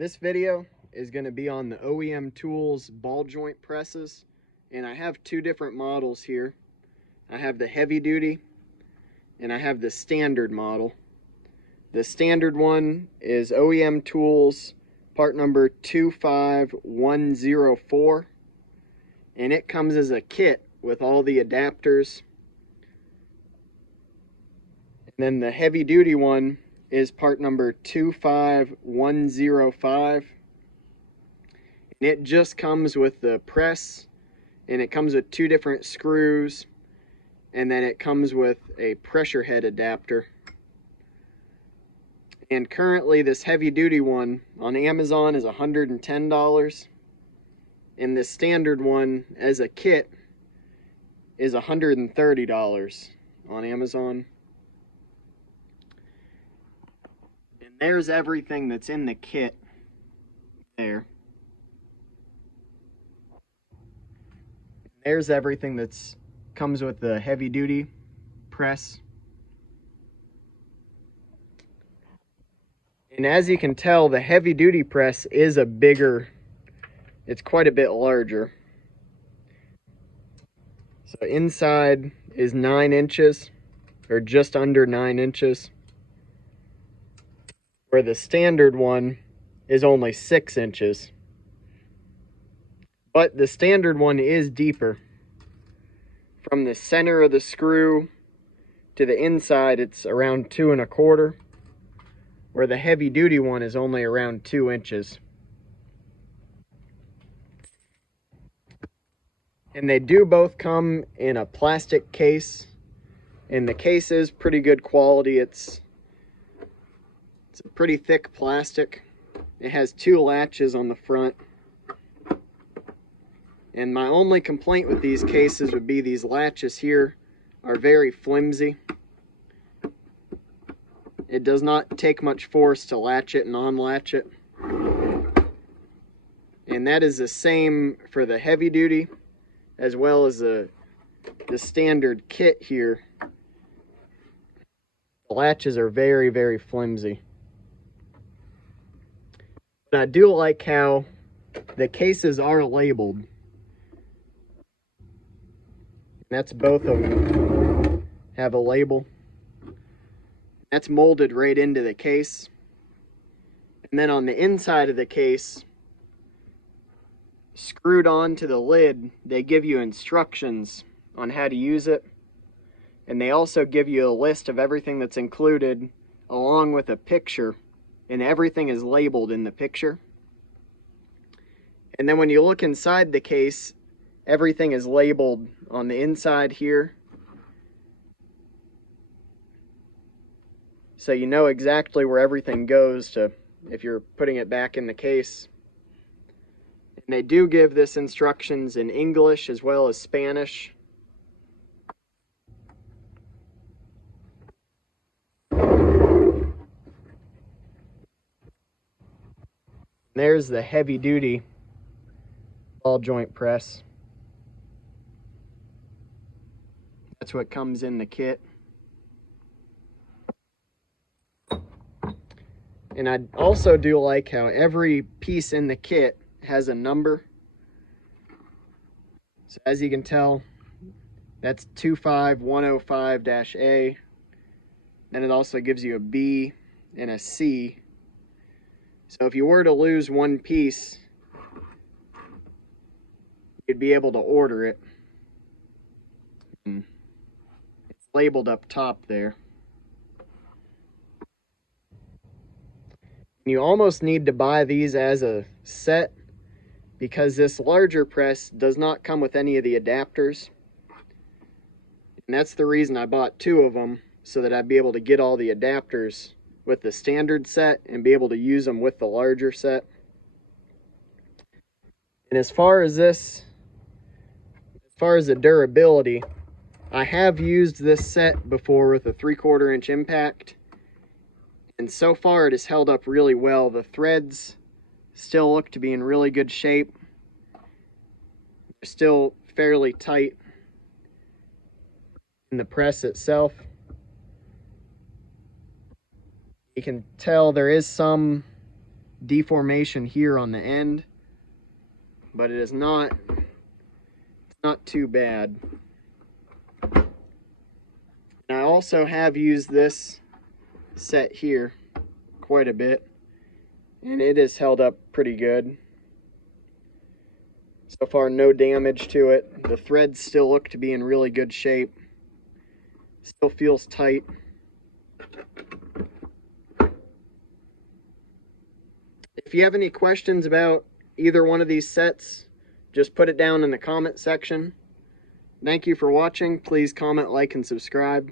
This video is going to be on the OEM Tools ball joint presses, and I have two different models here. I have the heavy duty and I have the standard model. The standard one is OEM Tools part number 25104, and it comes as a kit with all the adapters. And then the heavy duty one is part number 25105, and it just comes with the press, and it comes with two different screws, and then it comes with a pressure head adapter. And currently this heavy duty one on Amazon is $110, and this standard one as a kit is $130 on Amazon. There's everything that's in the kit there. There's everything that's comes with the heavy duty press. And as you can tell, the heavy duty press is it's quite a bit larger. So inside is 9 inches, or just under 9 inches. Where the standard one is only 6 inches. But the standard one is deeper. From the center of the screw to the inside, it's around 2 1/4, where the heavy duty one is only around 2 inches. And they do both come in a plastic case, and the case is pretty good quality. It's a pretty thick plastic. It has 2 latches on the front. And my only complaint with these cases would be these latches here are very flimsy. It does not take much force to latch it and unlatch it. And that is the same for the heavy duty as well as the standard kit here. The latches are very, very flimsy. But I do like how the cases are labeled. That's both of them have a label. That's molded right into the case. And then on the inside of the case, screwed onto the lid, they give you instructions on how to use it. And they also give you a list of everything that's included, along with a picture. And everything is labeled in the picture. And then when you look inside the case, everything is labeled on the inside here. So you know exactly where everything goes to if you're putting it back in the case. And they do give this instructions in English as well as Spanish. There's the heavy duty ball joint press. That's what comes in the kit. And I also do like how every piece in the kit has a number. So as you can tell, that's 25105-A. Then it also gives you a B and a C. So if you were to lose one piece, you'd be able to order it. It's labeled up top there. You almost need to buy these as a set because this larger press does not come with any of the adapters. And that's the reason I bought 2 of them, so that I'd be able to get all the adapters with the standard set and be able to use them with the larger set. And as far as the durability, I have used this set before with a 3/4 inch impact, and so far it has held up really well. The threads still look to be in really good shape. They're still fairly tight in the press itself. You can tell there is some deformation here on the end, but it is not too bad. And I also have used this set here quite a bit, and it has held up pretty good. So far, no damage to it. The threads still look to be in really good shape. Still feels tight. If you have any questions about either one of these sets, just put it down in the comment section. Thank you for watching. Please comment, like, and subscribe.